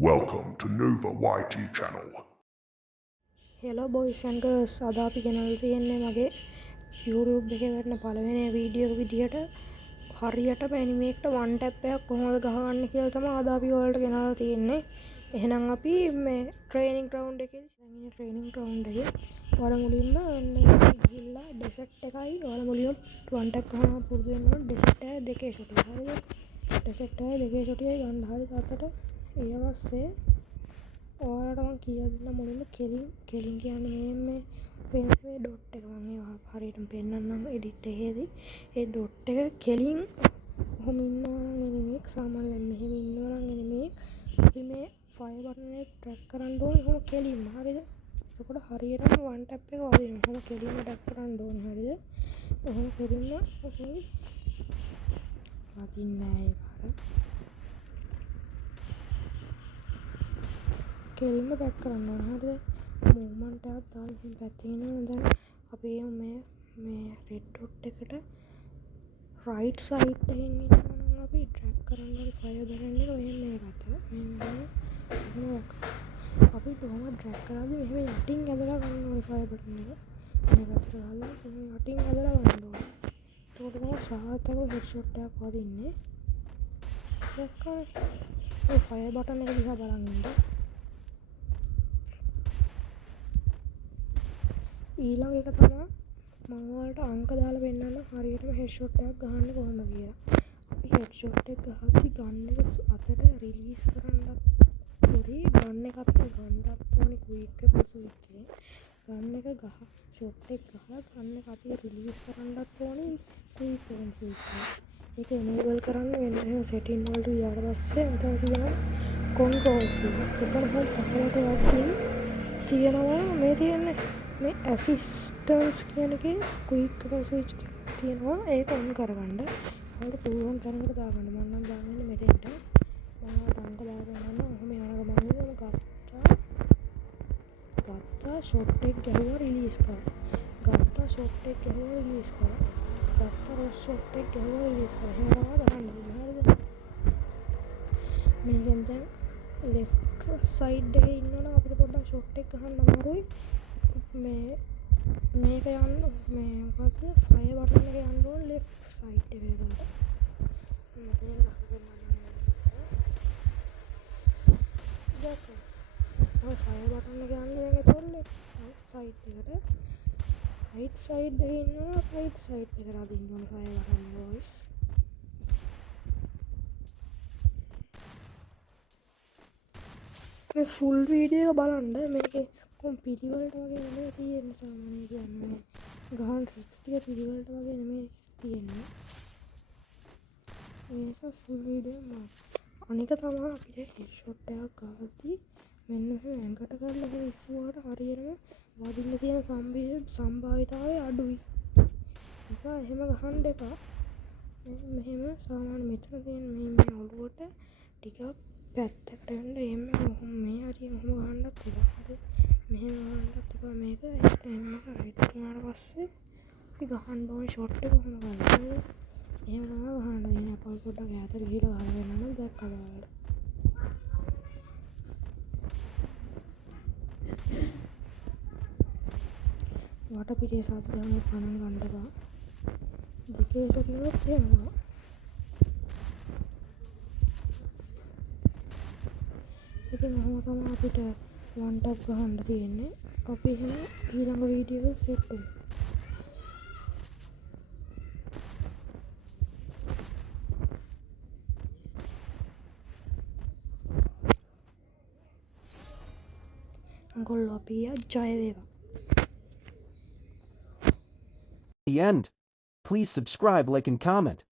Welcome to Nova YT channel. Hello boys and girls. අද අපි ගෙනල්ලා තියෙන්නේ මගේ YouTube එකේ වටන පළවෙනි වීඩියෝ එක විදියට හරියටම anime එකට one tap එකක් කොහොමද ගහගන්නේ කියලා තමයි අද අපි ඔයාලට ගෙනල්ලා තියෙන්නේ. එහෙනම් අපි මේ training ground එකේදී දැන් ඉන්නේ training ground එකේ. ඔයාලා මුලින්ම ගිහිල්ලා desert එකයි ඔයාලා මුලින්ම one tap ගහනවා පුරුදු වෙන්න ඕන desert එකයි දෙකේ shot එක. හරිද? desert එකයි දෙකේ shot එකයි ගන්න හරි තාත්තට ඊවස්සේ ඔයාලට මම කියලා දෙන්න මුලින්ම කෙලින් කියන්නේ මේ පේන ඩොට් එක මම ඒවා හරියටම පෙන්නන්නම් එඩිට් එකේදී ඒ ඩොට් එක කෙලින් ඔහොම ඉන්නවා නම් එනිමේක් සාමාන්‍යයෙන් මෙහෙම ඉන්නවා නම් එනිමේක් අපි මේ ෆයර් බටන් එක ට්‍රැක් කරන්න ඕනේ ඔහොම කෙලින්ම හරියද එතකොට හරියටම වන් ටැප් එක වදිනවා ඔහොම කෙලින්ම ටැප් කරන්න ඕනේ හරියද ඔහොම කෙලින්ම ඔහොම වදින්නේ නැහැ කෙලින්ම බැක් කරන්න ඕන හරිද මූවමන්ට් එකක් දාලා ඉතින් පැත්තේ ඉන්නවා දැන් අපි මේ රෙඩ් ඩොට් එකට රයිට් සයිඩ් එකෙන් ඉන්නවා නම් අපි ඩ්‍රැග් කරන්න ඕනේ ෆයර් බටන් එක මෙහෙම මේ පැත්තට මෙහෙම අපි කොහොම ඩ්‍රැග් කරාද මෙහෙම යටින් ඇදලා ගන්න ඕනේ ෆයර් බටන් එක මේ පැත්තට ගහලා කොහොම යටින් ඇදලා ගන්න ඕනේ එතකොට තමයි සාර්ථකව හෙඩ් ෂොට් එකක් වදින්නේ දැක්කම මේ ෆයර් බටන් එක දිහා බලන් ඉන්න ඊළඟ එක තමයි මම ඔයාලට අංක දාලා පෙන්නන්න හරියටම හෙඩ්ෂොට් එකක් ගහන්න කොහොමද කියලා. අපි හෙඩ්ෂොට් එක ගහද්දි ගන්න එක අතට රිලීස් ගන්න එක අතට ගන්නත් ඕනේ ක්වික් එක ස්විච් එකේ. ගන්න එක ෂොට් එක ගහලා ගන්න එක අතේ රිලීස් කරන්නත් ඕනේ ක්වික් එක ස්විච් එකේ. ඒක එනේබල් කරන්න වෙන සෙටින් වලට ගියාට පස්සේ මෙතන තියෙනවා කන්ට්‍රෝල්ස් එක. එතන හොල් පහලට යද්දී තියෙනවා මේ තියෙන්නේ මේ ඇසිස්ටන්ස් කියන එකේ ක්වික් එක ස්විච් එකක් තියෙනවා ඒක ඔන් කරගන්න. ඔයාලට පුළුවන් තරමට දාගන්න. මම නම් දාගන්නේ මෙතෙන්ට. මම අංක දාගෙන යනවා. ඔහොම යන ගමන් ගත්තා ෂොට් එක ගැහුවා රිලීස් කරා. ගත්තා ෂොට් එක ගැහුවා රිලීස් කරා. ගත්තා ෂොට් එක ගැහුවා රිලීස් කරා. එහෙම තමයි දාන්න ඕනේ. හරිද? මේකෙන් දැන් left side එකේ ඉන්නවනම් අපිට පොඩ්ඩක් ෂොට් එක ගන්න අමාරුයි. මේක යන්න මේ මොකක්ද ෆයර් බටන් එක යන්න ඕන left side එකට. මෙතන ගහගෙන දැක්කද? ඔය ෆයර් බටන් එක යන්නේ දැන් එතකොට left side එකට. right side එකේ ඉන්නවා right side එකට අදින්න ඕන ෆයර් බටන් එක voice. මේ ෆුල් වීඩියෝ එක බලන්න මේකේ පිළිවෙලට වගේ නෙමෙයි තියෙන්නේ සාමාන්‍යයෙන් කියන්නේ ගහන ට්‍රික්ස් ටික පිළිවෙලට වගේ නෙමෙයි තියෙන්නේ මේක ෆුල් වීඩියෝ මම අනික තමයි අපිට හෙඩ් ෂොට් එකක් ගහද්දි මෙන්න මෙහෙම ඇඟට කරලා එහෙම ඉස්සුවාට හරියටම වදින්න තියෙන සම්භාවිතාවය අඩුයි ඒක එහෙම ගහන්න එපා මෙහෙම සාමාන්‍ය මෙතන තියෙන මේ ඔළුවට ටිකක් පැත්තකට යන්න එහෙම මේ හරිය ඔහොම ගහන්නත් එපා හරි මෙහෙම ගහන්නත් එපා මේක එහෙම රයිට් වුණාට පස්සේ අපි ගහන්න ඕනේ ෂොට් එක කොහොම ගන්නද එහෙම තමයි ගහන්න දෙන්නේ අපල් පොඩ්ඩක් ඈතට ගිහලා ගහලා ගන්න දැක්කද ඔයාලා වටපිටේ සද්දම ගණන් ගන්න එපා දෙකේ ෂොට් එකක් තියෙනවා ඉතින් ඔහොම තමයි අපිට වන් ටැප් ගහන්න තියෙන්නේ. අපි එහෙනම් ඊළඟ වීඩියෝ සෙට් වෙමු. අංගොල්ලෝ අපි ජය වේවා. The end. Please subscribe, like, and comment.